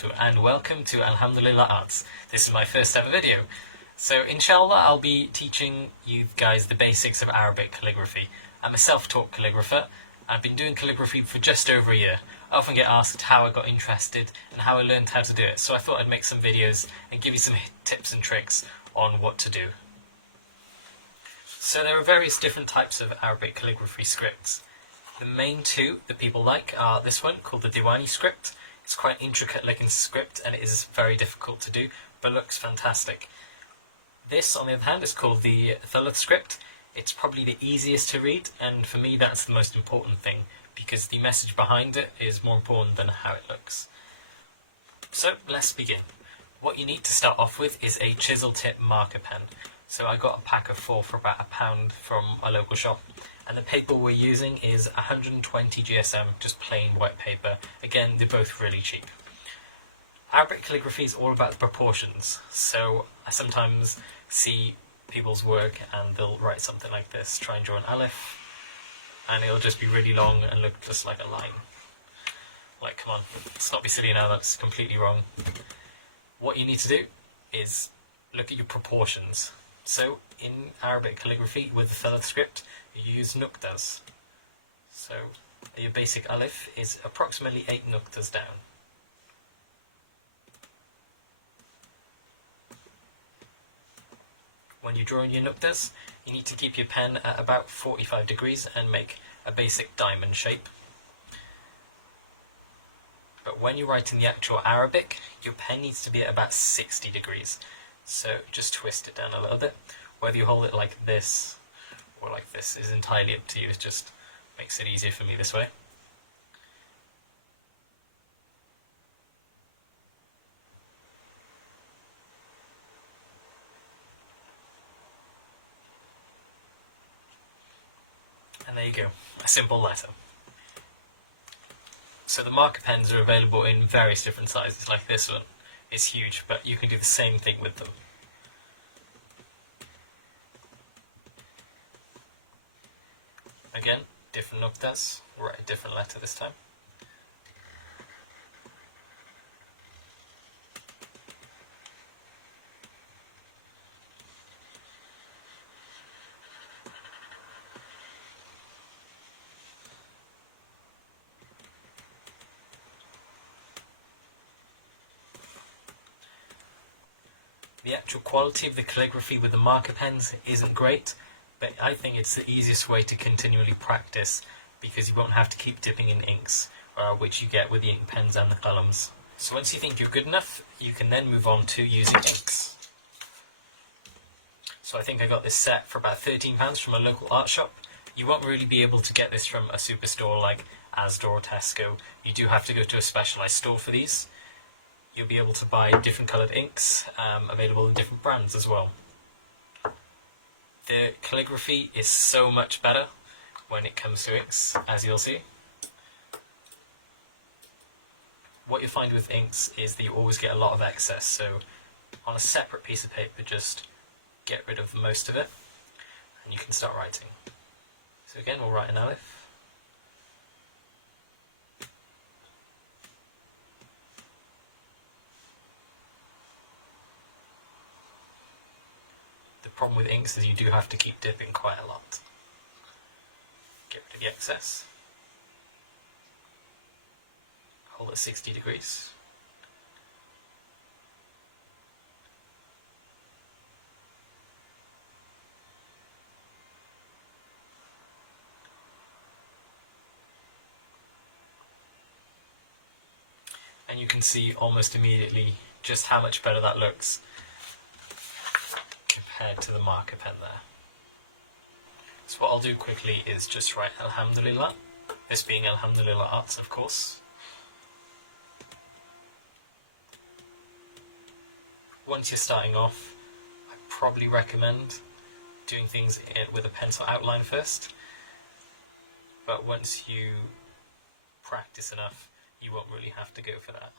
wabarakatuh, and welcome to Alhamdulillah Arts. This is my first ever video. So inshallah I'll be teaching you guys the basics of Arabic calligraphy. I'm a self-taught calligrapher. I've been doing calligraphy for just over a year. I often get asked how I got interested and how I learned how to do it, so I thought I'd make some videos and give you some tips and tricks on what to do. So there are various different types of Arabic calligraphy scripts. The main two that people like are this one called the Diwani script. It's quite an intricate looking script and it is very difficult to do, but looks fantastic. This, on the other hand, is called the Thuluth script. It's probably the easiest to read, and for me that's the most important thing, because the message behind it is more important than how it looks. So let's begin. What you need to start off with is a chisel tip marker pen. So I got a pack of 4 for about £1 from a local shop, and the paper we're using is 120 GSM, just plain white paper. Again, they're both really cheap. Arabic calligraphy is all about the proportions, so I sometimes see people's work and they'll write something like this, try and draw an Alif, and it'll just be really long and look just like a line. Like, come on, let's not be silly now, that's completely wrong. What you need to do is look at your proportions. So in Arabic calligraphy with the Thuluth script, you use nuqtas. So your basic Alif is approximately 8 nuqtas down. When you draw in your nuqtas, you need to keep your pen at about 45 degrees and make a basic diamond shape. But when you write in the actual Arabic, your pen needs to be at about 60 degrees. So just twist it down a little bit. Whether you hold it like this or like this is entirely up to you. It just makes it easier for me this way. And there you go, a simple letter. So the marker pens are available in various different sizes, like this one. It's huge, but you can do the same thing with them. Again, different nuqtas, write a different letter this time. The actual quality of the calligraphy with the marker pens isn't great, but I think it's the easiest way to continually practice, because you won't have to keep dipping in inks, which you get with the ink pens and the qalams. So once you think you're good enough, you can then move on to using inks. So I think I got this set for about £13 from a local art shop. You won't really be able to get this from a superstore like Asda or Tesco. You do have to go to a specialised store for these. You'll be able to buy different coloured inks, available in different brands as well. The calligraphy is so much better when it comes to inks, as you'll see. What you find with inks is that you always get a lot of excess, so on a separate piece of paper just get rid of most of it and you can start writing. So again, we'll write an Alif. The problem with inks is you do have to keep dipping quite a lot. Get rid of the excess. Hold at 60 degrees. And you can see almost immediately just how much better that looks compared to the marker pen there. So what I'll do quickly is just write Alhamdulillah, this being Alhamdulillah Arts, of course. Once you're starting off, I probably recommend doing things with a pencil outline first, but once you practice enough, you won't really have to go for that.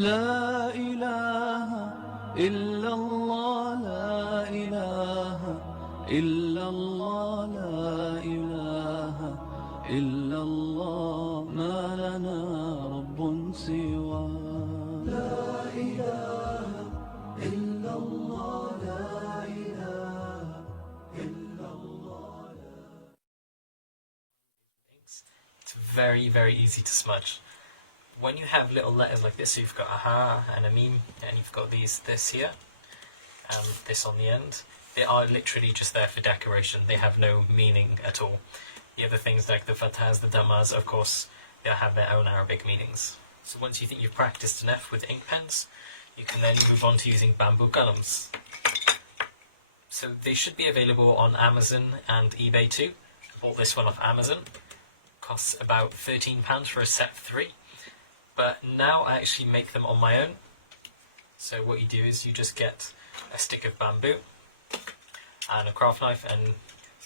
لا إله إلا الله لا إله إلا الله لا إله إلا الله ما لنا رب سوى لا إله إلا الله لا إله إلا الله. It's very, very easy to smudge. When you have little letters like this, so you've got a ha and a meme, and you've got this here, and this on the end, they are literally just there for decoration. They have no meaning at all. The other things like the fatahs, the dammas, of course, they have their own Arabic meanings. So once you think you've practiced enough with ink pens, you can then move on to using bamboo qalams. So they should be available on Amazon and eBay too. I bought this one off Amazon. Costs about £13 for a set of 3. But now I actually make them on my own. So what you do is you just get a stick of bamboo and a craft knife, and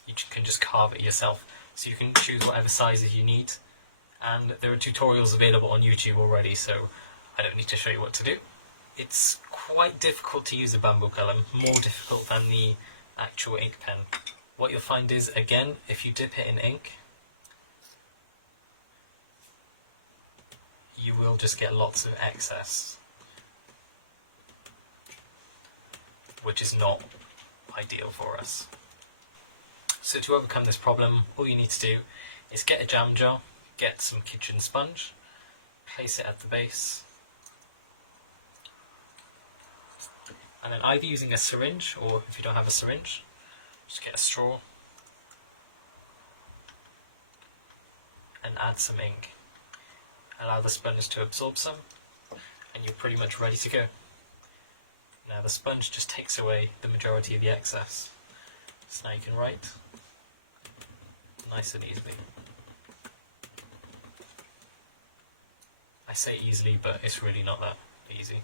you can just carve it yourself. So you can choose whatever sizes you need, and there are tutorials available on YouTube already, so I don't need to show you what to do. It's quite difficult to use a bamboo qalam, more difficult than the actual ink pen. What you'll find is, again, if you dip it in ink, you will just get lots of excess, which is not ideal for us. So to overcome this problem, all you need to do is get a jam jar, get some kitchen sponge, place it at the base, and then either using a syringe, or if you don't have a syringe, just get a straw and add some ink. Allow the sponge to absorb some, and you're pretty much ready to go. Now the sponge just takes away the majority of the excess. So now you can write nice and easily. I say easily, but it's really not that easy.